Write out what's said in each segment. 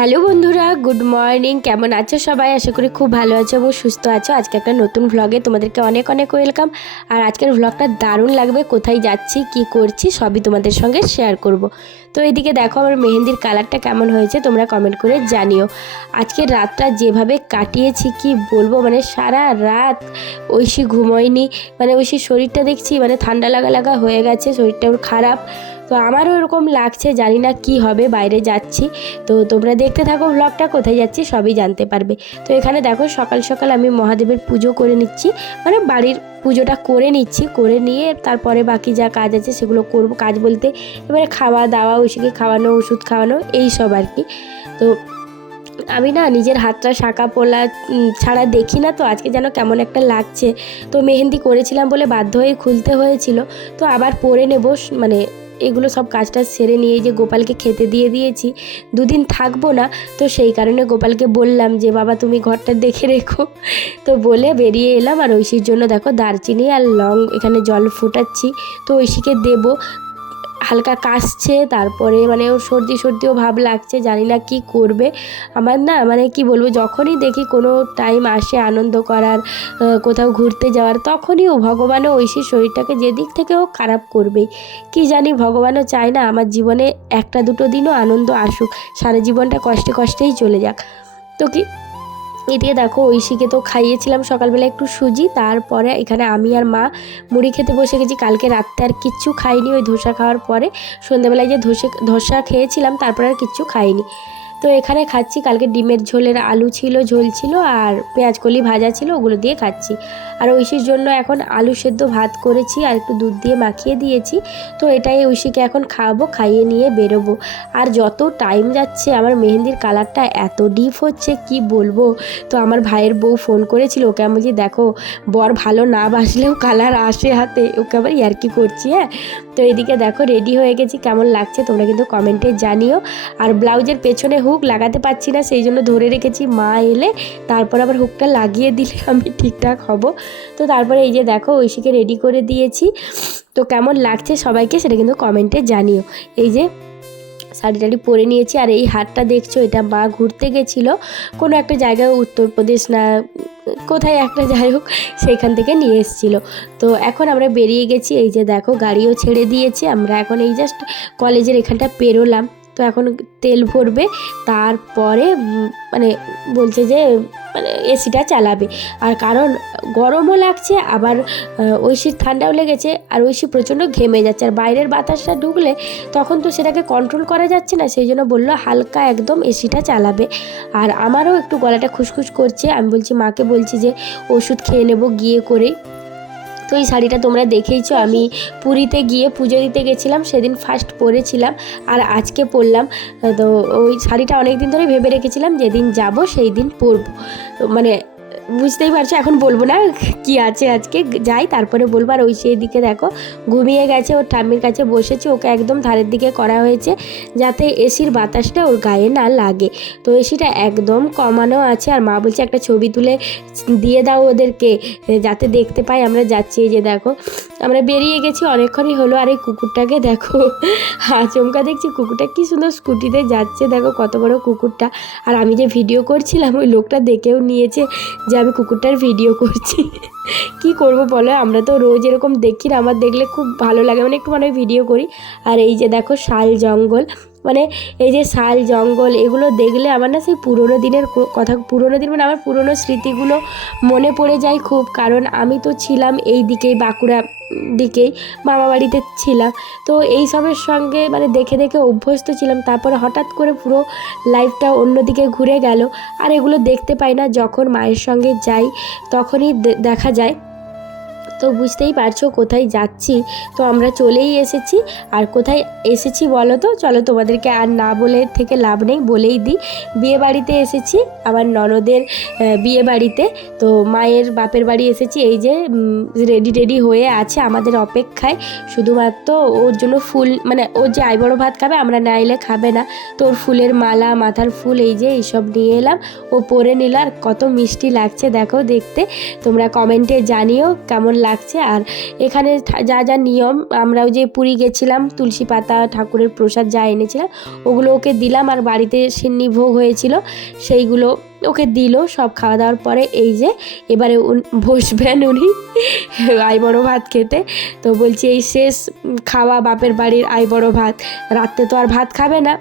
Hello বন্ধুরা, good morning. কেমন আছো সবাই? আশা করি খুব ভালো আছো এবং সুস্থ আছো। আজকে একটা নতুন ভ্লগে তোমাদেরকে অনেক অনেক ওয়েলকাম। আর আজকের ভ্লগটা দারুণ লাগবে। কোথায় যাচ্ছি, কি করছি সবই তোমাদের সঙ্গে শেয়ার করব। তো এদিকে দেখো আমার মেহেন্দির কালারটা কেমন হয়েছে তোমরা কমেন্ট করে জানিও। আজকের রাতটা যেভাবে কাটিয়েছি কি বলবো, মানে সারা রাত ঐশী ঘুমোয়নি। মানে ঐশীর শরীরটা দেখছি মানে ঠান্ডা লাগা লাগা হয়ে গেছে, শরীরটা ওর খারাপ। তো আমারও এরকম লাগছে, জানি না কি হবে, বাইরে যাচ্ছি। তো তোমরা দেখতে থাকো ভ্লগটা, কোথায় যাচ্ছি সবই জানতে পারবে। তো এখানে দেখো সকাল সকাল আমি মহাদেবের পুজো করে নিচ্ছি, মানে বাড়ির পুজোটা করে নিচ্ছি, করে নিয়ে তারপরে বাকি যা কাজ আছে সেগুলো করব। কাজ বলতে এবারে খাওয়া দাওয়া, ঐশীকে খাওয়ানো, ওষুধ খাওয়ানো, এই সব আর কি। তো আমি না নিজের হাতটা শাঁকা পোলা ছাড়া দেখি না, তো আজকে যেন কেমন একটা লাগছে। তো মেহেন্দি করেছিলাম বলে বাধ্য হয়ে খুলতে হয়েছিল। তো আবার পরে নেব, মানে এগুলো সব কাজটা সেরে নিয়ে যে গোপালকে খেতে দিয়ে দিয়েছি, দুদিন থাকবো না। তো সেই কারণে গোপালকে বললাম যে বাবা তুমি ঘরটা দেখে রেখো। তো বলে বেরিয়ে এলাম। আর ঐশীর জন্য দেখো দারচিনি আর লং এখানে জল ফুটাচ্ছি, তো ঐশীকে দেবো। হালকা কাশছে, তারপরে মানে ওর সর্দিও ভাব লাগছে, জানি না কি করবে। আমার না মানে কি বলবো, যখনই দেখি কোনো টাইম আসে আনন্দ করার, কোথাও ঘুরতে যাওয়ার, তখনই ও ভগবানও ঐশীর শরীরটাকে যে দিক থেকে ও খারাপ করবেই। কি জানি, ভগবানও চায় না আমার জীবনে একটা দুটো দিনও আনন্দ আসুক, সারা জীবনটা কষ্টে কষ্টেই চলে যাক। তো কি এদিকে দেখো ঐশীকে তো খাইয়েছিলাম সকালবেলা একটু সুজি, তারপরে এখানে আমি আর মা মুড়ি খেতে বসে গেছি। কালকে রাত্রে আর কিচ্ছু খাইনি, ওই ধোসা খাওয়ার পরে সন্ধ্যেবেলায় যে ধোসা খেয়েছিলাম তারপরে আর কিচ্ছু খাইনি। তো এখানে খাচ্ছি, কালকে ডিমের ঝোলের আলু ছিল, ঝোল ছিল, আর পেঁয়াজকলি ভাজা ছিল, ওগুলো দিয়ে খাচ্ছি। আর ঐশীর জন্য এখন আলু সেদ্ধ ভাত করেছি আর একটু দুধ দিয়ে মাখিয়ে দিয়েছি। তো এটাই ঐশীকে এখন খাওয়াবো, খাইয়ে নিয়ে বেরোবো। আর যত টাইম যাচ্ছে আমার মেহেন্দির কালারটা এত ডিপ হচ্ছে কি বলবো। তো আমার ভাইয়ের বউ ফোন করেছিল, ওকে আমি বলছি দেখো বর ভালো না বাসলেও কালার আসে হাতে, ওকে আবার ইয়ার্কি করছি। হ্যাঁ, তো এদিকে দেখো রেডি হয়ে গেছি, কেমন লাগছে তোমরা কিন্তু কমেন্টে জানিও। আর ব্লাউজের পেছনে হুক লাগাতে পারছি না, সেই জন্য ধরে রেখেছি, মা এলে তারপর আবার হুকটা লাগিয়ে দিলে আমি ঠিকঠাক হব। তো তারপরে এই যে দেখো ঐশীকে রেডি করে দিয়েছি। তো কেমন লাগছে সবাইকে সেটা কিন্তু কমেন্টে জানিও। এই যে শাড়ি টাড়ি পরে নিয়েছি, আর এই হারটা দেখছো এটা মা ঘুরতে গেছিলো কোনো একটা জায়গায়, উত্তরপ্রদেশ না কোথায় একটা, যাই হোক সেইখান থেকে নিয়ে এসেছিলো। তো এখন আমরা বেরিয়ে গেছি, এই যে দেখো গাড়িও ছেড়ে দিয়েছি, আমরা এখন এই জাস্ট কলেজের এখানটা পেরোলাম। তো এখন তেল ভরবে, তারপরে মানে বলছে যে মানে এসিটা চালাবে। আর কারণ গরমও লাগছে, আবার ঐশীর ঠান্ডাও লেগেছে, আর ঐশী প্রচণ্ড ঘেমে যাচ্ছে, আর বাইরের বাতাসটা ঢুকলে তখন তো সেটাকে কন্ট্রোল করা যাচ্ছে না, সেই জন্য বললো হালকা একদম এসিটা চালাবে। আর আমারও একটু গলাটা খুসখুস করছে, আমি বলছি মাকে বলছি যে ওষুধ খেয়ে নেবো গিয়ে করে। তো এই শাড়িটা তোমরা দেখেইছো, আমি পুরীতে গিয়ে পুজো দিতে গেছিলাম, সেদিন ফার্স্ট পরেছিলাম আর আজকে পরলাম। তো ওই শাড়িটা অনেক দিন ধরে ভেবে রেখেছিলাম যেদিন যাব সেই দিন পরবো। মানে বুঝতেই পারছো, এখন বলবো না কি আছে, আজকে যাই তারপরে বলবো। আর ওই সেই দিকে দেখো ঘুমিয়ে গেছে, ওর ঠাম্মির কাছে বসেছে, ওকে একদম ধারের দিকে করা হয়েছে যাতে এসির বাতাসটা ওর গায়ে না লাগে। তো এসিটা একদম কমানো আছে, আর মা বলছে একটা ছবি তুলে দিয়ে দাও ওদেরকে যাতে দেখতে পাই আমরা যাচ্ছি। এই যে দেখো আমরা বেরিয়ে গেছি, অনেকক্ষণই হলো। আর এই কুকুরটাকে দেখো, আচমকা দেখছি কুকুরটা কি সুন্দর স্কুটিতে যাচ্ছে, দেখো কত বড় কুকুরটা। আর আমি যে ভিডিও করছিলাম ওই লোকটা দেখেও নিয়েছে যে আমি কুকুরটার ভিডিও করছি। কি করব বলো, আমরা তো রোজ এরকম দেখি না, আমার দেখলে খুব ভালো লাগে, মানে একটু মানে ভিডিও করি। আর এই যে দেখো শাল জঙ্গল, মানে এই যে শাল জঙ্গল এগুলো দেখলে আমার না সেই পুরোনো দিনের কথা, পুরোনো দিন মানে আমার পুরোনো স্মৃতিগুলো মনে পড়ে যায় খুব। কারণ আমি তো ছিলাম এই দিকেই, বাঁকুড়া দিকেই মামা বাড়িতে ছিলাম। তো এই সবের সঙ্গে মানে দেখে দেখে অভ্যস্ত ছিলাম, তারপরে হঠাৎ করে পুরো লাইফটা অন্যদিকে ঘুরে গেল। আর এগুলো দেখতে পাই না, যখন মায়ের সঙ্গে যাই তখনই দেখা যায়। তো বুঝতেই পারছো কোথায় যাচ্ছি। তো আমরা চলেই এসেছি। আর কোথায় এসেছি বলো তো, চলো তোমাদেরকে আর না বলে থেকে লাভ নেই, বলেই দিই। বিয়ে বাড়িতে এসেছি, আমার ননদের বিয়ে বাড়িতে। তো মায়ের বাপের বাড়ি এসেছি, এই যে রেডি হয়ে আছে আমাদের অপেক্ষায়। শুধুমাত্র ওর জন্য ফুল, মানে ওর যে আইবড়ো ভাত খাবে, আমরা না এলে খাবে না, তো ওর ফুলের মালা, মাথার ফুল, এই যে এইসব নিয়ে এলাম, ও পরে নিল। আর কত মিষ্টি লাগছে দেখো দেখতে, তোমরা কমেন্টে জানিও কেমন লাগছে। আর এখানে যা যা নিয়ম, আমরাও যে পুরী গেছিলাম তুলসী পাতা ঠাকুরের প্রসাদ যা এনেছিলাম ওগুলো ওকে দিলাম, আর বাড়িতে সিন্নি ভোগ হয়েছিল সেইগুলো ওকে দিল। সব খাওয়া দাওয়ার পরে এই যে এবারে বসবেন উনি আইবড়ো ভাত খেতে। তো বলছি এই শেষ খাওয়া বাপের বাড়ির আইবড়ো ভাত, রাত্রে তো আর ভাত খাবে না,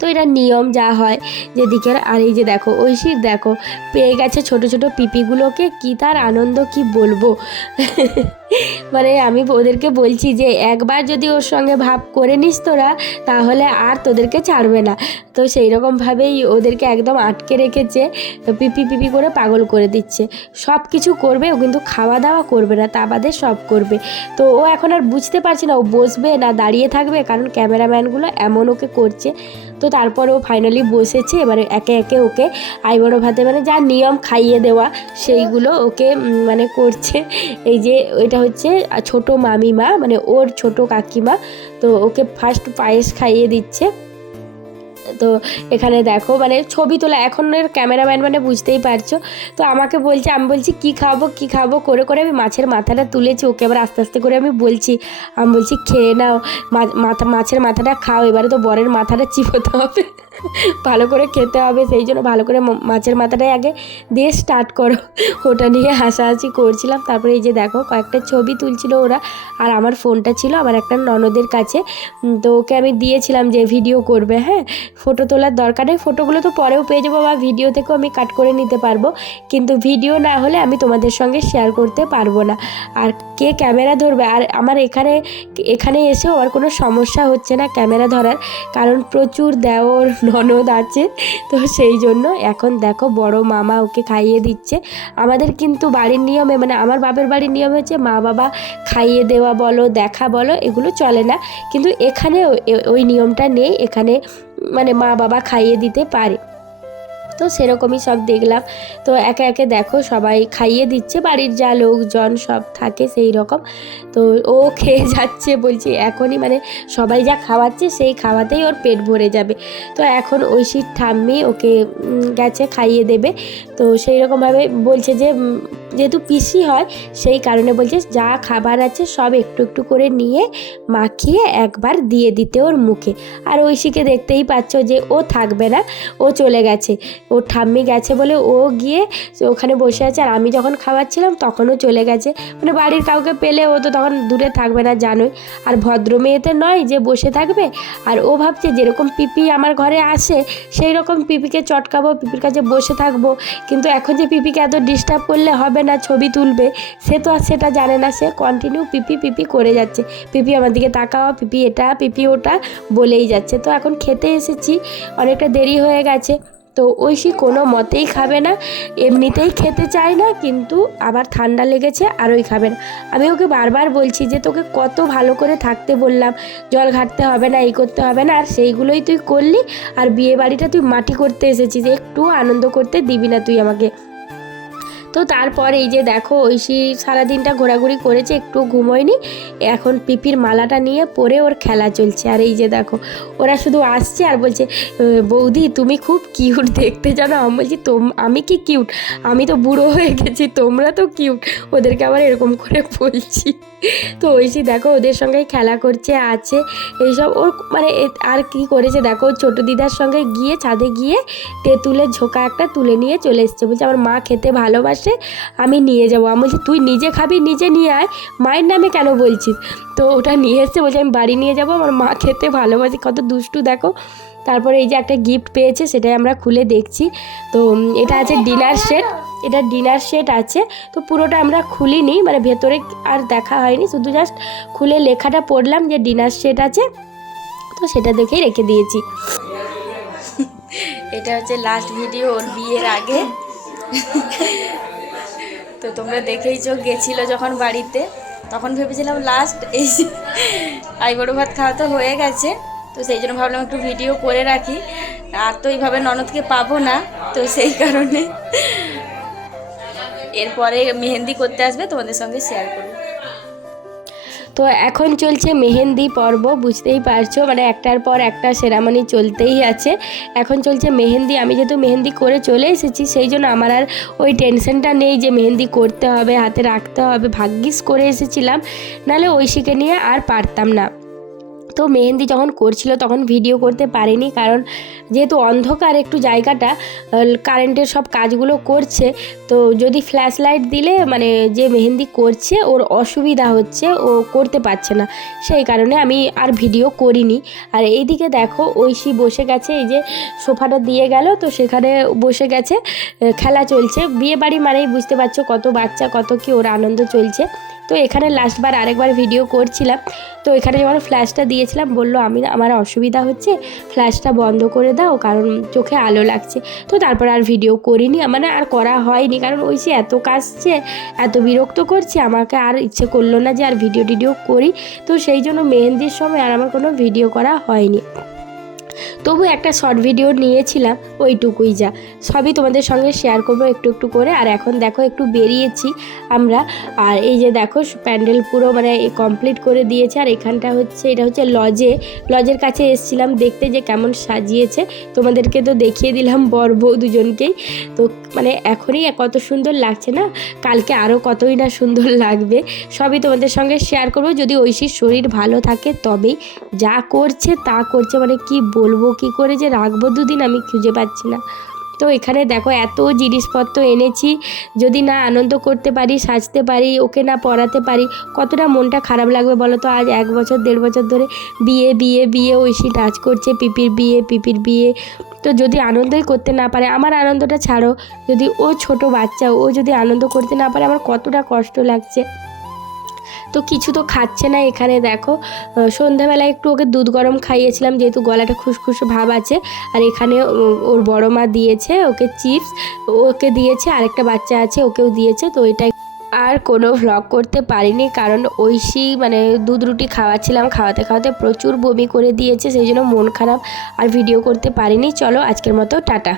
তো এটা নিয়ম যা হয় যেদিকে। আর এই যে দেখো ঐশীর দেখো পেয়ে গেছে ছোট ছোট পিপিগুলোকে, কি তার আনন্দ কি বলবো মানে আমি ওদেরকে বলছি যে একবার যদি ওর সঙ্গে ভাব করে নিস তোরা তাহলে আর তোদেরকে ছাড়বে না। তো সেই রকমভাবেই ওদেরকে একদম আটকে রেখেছে, পিপি পিপি করে পাগল করে দিচ্ছে। সব কিছু করবে ও, কিন্তু খাওয়া দাওয়া করবে না, তা বাদে সব করবে। তো ও এখন আর বুঝতে পারছে না ও বসবে না দাঁড়িয়ে থাকবে, কারণ ক্যামেরাম্যানগুলো এমন ওকে করছে। তো তারপর ও ফাইনালি বসেছে, এবারে একে একে ওকে আইবড়ো ভাতে মানে যা নিয়ম খাইয়ে দেওয়া সেইগুলো ওকে মানে করছে। এই যে এটা হচ্ছে ছোট মামিমা, মানে ওর ছোট কাকিমা, তো ওকে ফার্স্ট পায়েস খাইয়ে দিচ্ছে। তো এখানে দেখো মানে ছবি তোলা, এখনের ক্যামেরাম্যান মানে বুঝতেই পারছো। তো আমাকে বলছে, আমি বলছি কী খাবো করে করে আমি মাছের মাথাটা তুলেছি, ওকে আবার আস্তে আস্তে করে আমি বলছি খেয়ে নাও, মাছের মাথাটা খাও, এবারে তো বরের মাথাটা চিবোতে হবে ভালো করে খেতে হবে, সেই জন্য ভালো করে মাছের মাথাটাই আগে দিয়ে স্টার্ট করো। ওটা নিয়ে হাসাহাসি করছিলাম। তারপরে এই যে দেখো কয়েকটা ছবি তুলছিল ওরা, আর আমার ফোনটা ছিল আমার একটা ননদের কাছে, তো ওকে আমি দিয়েছিলাম যে ভিডিও করবে। হ্যাঁ, ফটো তোলার দরকার নেই, ফটোগুলো তো পরেও পেয়ে যাবো বা ভিডিও থেকেও আমি কাট করে নিতে পারবো, কিন্তু ভিডিও না হলে আমি তোমাদের সঙ্গে শেয়ার করতে পারবো না। আর কে ক্যামেরা ধরবে, আর আমার এখানে এসেও আর কোনো সমস্যা হচ্ছে না ক্যামেরা ধরার, কারণ প্রচুর দেওর ননদ আছে। তো সেই জন্য এখন দেখো বড় মামা ওকে খাইয়ে দিচ্ছে। আমাদের কিন্তু বাড়ির নিয়মে, মানে আমার বাপের বাড়ির নিয়ম হচ্ছে মা বাবা খাইয়ে দেওয়া বলো দেখা বলো এগুলো চলে না, কিন্তু এখানে ওই নিয়মটা নেই, এখানে মানে মা বাবা খাইয়ে দিতে পারে। তো সেরকমই সব দেখলাম। তো একে একে দেখো সবাই খাইয়ে দিচ্ছে, বাড়ির যা লোকজন সব থাকে সেই রকম। তো ও খেয়ে যাচ্ছে, বলছি এখনই মানে সবাই যা খাওয়াচ্ছে সেই খাওয়াতেই ওর পেট ভরে যাবে। তো এখন ঐশীর ঠাম্মি ওকে গেছে খাইয়ে দেবে। তো সেই রকমভাবে বলছে যে যেহেতু পিসি হয় সেই কারণে বলছে যা খাবার আছে সব একটু একটু করে নিয়ে মাখিয়ে একবার দিয়ে দিতে ওর মুখে। আর ঐশীকে দেখতেই পাচ্ছ যে ও থাকবে না, ও চলে গেছে, ওর ঠাম্মি গেছে বলে ও গিয়ে ওখানে বসে আছে। আর আমি যখন খাওয়াচ্ছিলাম তখনও চলে গেছে, মানে বাড়ির কাউকে পেলে ও তো তখন দূরে থাকবে না জানোই, আর ভদ্র মেয়েতে নয় যে বসে থাকবে। আর ও ভাবছে যেরকম পিপি আমার ঘরে আসে সেই রকম পিপিকে চটকাবো, পিপির কাছে বসে থাকবো, কিন্তু এখন যে পিপিকে এত ডিস্টার্ব করলে হবে না, ছবি তুলবে, সে তো আর সেটা জানে না, সে কন্টিনিউ পিপি পিপি করে যাচ্ছে, পিপি আমার দিকে তাকাও, পিপি এটা পিপি ওটা বলেই যাচ্ছে। তো এখন খেতে এসেছি, অনেকটা দেরি হয়ে গেছে। তো ঐশী কোনো মতেই খাবে না, এমনিতেই খেতে চায় না, কিন্তু আবার ঠান্ডা লেগেছে আরই খাবে না। আমি ওকে বারবার বলছি যে তোকে কত ভালো করে থাকতে বললাম, জল ঘাটতে হবে না, এই করতে হবে না, আর সেইগুলোই তুই করলি, আর বিয়ে বাড়িটা তুই মাটি করতে এসেছিস, একটু আনন্দ করতে দিবি না তুই আমাকে। তো তারপর এই যে দেখো ঐশী সারাদিনটা ঘোরাঘুরি করেছে, একটু ঘুমোয়নি, এখন পিপির মালাটা নিয়ে পরে ওর খেলা চলছে। আর এই যে দেখো ওরা শুধু আসছে আর বলছে বৌদি তুমি খুব কিউট দেখতে, জানো। আমি বলছি আমি কি কিউট, আমি তো বুড়ো হয়ে গেছি, তোমরা তো কিউট, ওদেরকে আবার এরকম করে বলছি। তো ঐশী দেখো ওদের সঙ্গে খেলা করছে আছে এইসব, ওর মানে আর কি করেছে দেখো, ছোটো দিদার সঙ্গে গিয়ে ছাদে গিয়ে তেঁতুলের ঝোঁকা একটা তুলে নিয়ে চলে এসছে, বলছে আমার মা খেতে ভালোবাসে আমি নিয়ে যাবো। আমি বলছি তুই নিজে খাবি, নিজে নিয়ে আয়, মায়ের নামে কেন বলছিস। তো ওটা নিয়ে এসছে, বলছে আমি বাড়ি নিয়ে যাবো, আমার মা খেতে ভালোবাসে, কত দুষ্টু দেখো। তারপরে এই যে একটা গিফট পেয়েছে সেটাই আমরা খুলে দেখছি। তো এটা আছে ডিনার সেট, এটা ডিনার সেট আছে। তো পুরোটা আমরা খুলিনি, মানে ভেতরে আর দেখা হয়নি, শুধু জাস্ট খুলে লেখাটা পড়লাম যে ডিনার সেট আছে, তো সেটা দেখেই রেখে দিয়েছি। এটা হচ্ছে লাস্ট ভিডিও ওর বিয়ের আগে। তো তোমরা দেখেইছো, গেছিলো যখন বাড়িতে তখন ভেবেছিলাম লাস্ট এই আইবড়ো ভাত খাওয়া তো হয়ে গেছে, তো সেই জন্য ভাবলাম একটু ভিডিও করে রাখি, আর তো এইভাবে ননদকে পাবো না, তো সেই কারণে এরপরে মেহেন্দি করতে আসবে তোমাদের সঙ্গে শেয়ার করব। তো এখন চলছে মেহেন্দি পর্ব, বুঝতেই পারছো, মানে একটার পর একটা সেরামনি চলতেই আছে। এখন চলছে মেহেন্দি। আমি যেহেতু মেহেন্দি করে চলে এসেছি সেই জন্য আমার আর ওই টেনশনটা নেই যে মেহেন্দি করতে হবে, হাতে রাখতে হবে। ভাগ্যিস করে এসেছিলাম, নাহলে ঐশীকে নিয়ে আর পারতাম না। তো মেহেন্দি যখন করছিল তখন ভিডিও করতে পারিনি, কারণ যেহেতু অন্ধকার একটু জায়গাটা, কারেন্টের সব কাজগুলো করছে, তো যদি ফ্ল্যাশ লাইট দিলে মানে যে মেহেন্দি করছে ওর অসুবিধা হচ্ছে, ও করতে পারছে না, সেই কারণে আমি আর ভিডিও করিনি। আর এইদিকে দেখো ঐশী বসে গেছে, এই যে সোফাটা দিয়ে গেল তো সেখানে বসে গেছে, খেলা চলছে। বিয়ে বাড়ি মানেই বুঝতে পারছো কত বাচ্চা, কত কি ওর আনন্দ চলছে। তো এখানে লাস্টবার আরেকবার ভিডিও করছিলাম, তো এখানে যখন ফ্ল্যাশটা দিয়েছিলাম বললো আমার অসুবিধা হচ্ছে, ফ্ল্যাশটা বন্ধ করে দাও কারণ চোখে আলো লাগছে। তো তারপর আর ভিডিও করিনি, মানে আর করা হয়নি, কারণ ওই সে এত কাজছে, এত বিরক্ত করছে, আমাকে আর ইচ্ছে করলো না যে আর ভিডিও করি। তো সেই জন্য মেহেন্দির সময় আর আমার কোনো ভিডিও করা হয়নি। তবু একটা শর্ট ভিডিও নিয়েছিলাম, ওইটুকুই যা, সবই তোমাদের সঙ্গে শেয়ার করবো একটু একটু করে। আর এখন দেখো একটু বেরিয়েছি আমরা, আর এই যে দেখো প্যান্ডেল পুরো মানে কমপ্লিট করে দিয়েছে। আর এটা হচ্ছে লজের কাছে এসেছিলাম দেখতে যে কেমন সাজিয়েছে, তোমাদেরকে তো দেখিয়ে দিলাম বর বউ দুজনকেই। তো মানে এখনই কত সুন্দর লাগছে না, কালকে আরও কতই না সুন্দর লাগবে, সবই তোমাদের সঙ্গে শেয়ার করবো। যদি ঐশীর শরীর ভালো থাকে তবেই, যা করছে তা করছে, মানে কি বলবো, কি করে যে রাখবো দুদিন আমি খুঁজে পাচ্ছি না। তো এখানে দেখো এত জিনিসপত্র এনেছি, যদি না আনন্দ করতে পারি, সাজতে পারি, ওকে না পড়াতে পারি, কতটা মনটা খারাপ লাগবে বলো তো। আজ 1 বছর 1.5 বছর ধরে বিয়ে ঐশী নাচ করছে, পিপির বিয়ে। তো যদি আনন্দই করতে না পারে, আমার আনন্দটা ছাড়ো, যদি ও ছোট বাচ্চা, ও যদি আনন্দ করতে না পারে, আমার কতটা কষ্ট লাগছে। তো কিছু তো খাচ্ছে না। এখানে দেখো সন্ধ্যাবেলায় একটু ওকে দুধ গরম খাইয়েছিলাম, যেহেতু গলাটা খুসখুস ভাব আছে। আর এখানে ওর বড় মা দিয়েছে ওকে চিপস, ওকে দিয়েছে, আরেকটা বাচ্চা আছে ওকেও দিয়েছে। তো এটাই, আর কোনো ভ্লগ করতে পারিনি কারণ ঐশী মানে দুধ রুটি খাওয়াচ্ছিলাম, খাওয়াতে প্রচুর বমি করে দিয়েছে, সেই জন্য মন খারাপ, আর ভিডিও করতে পারিনি। চলো আজকের মতো টাটা।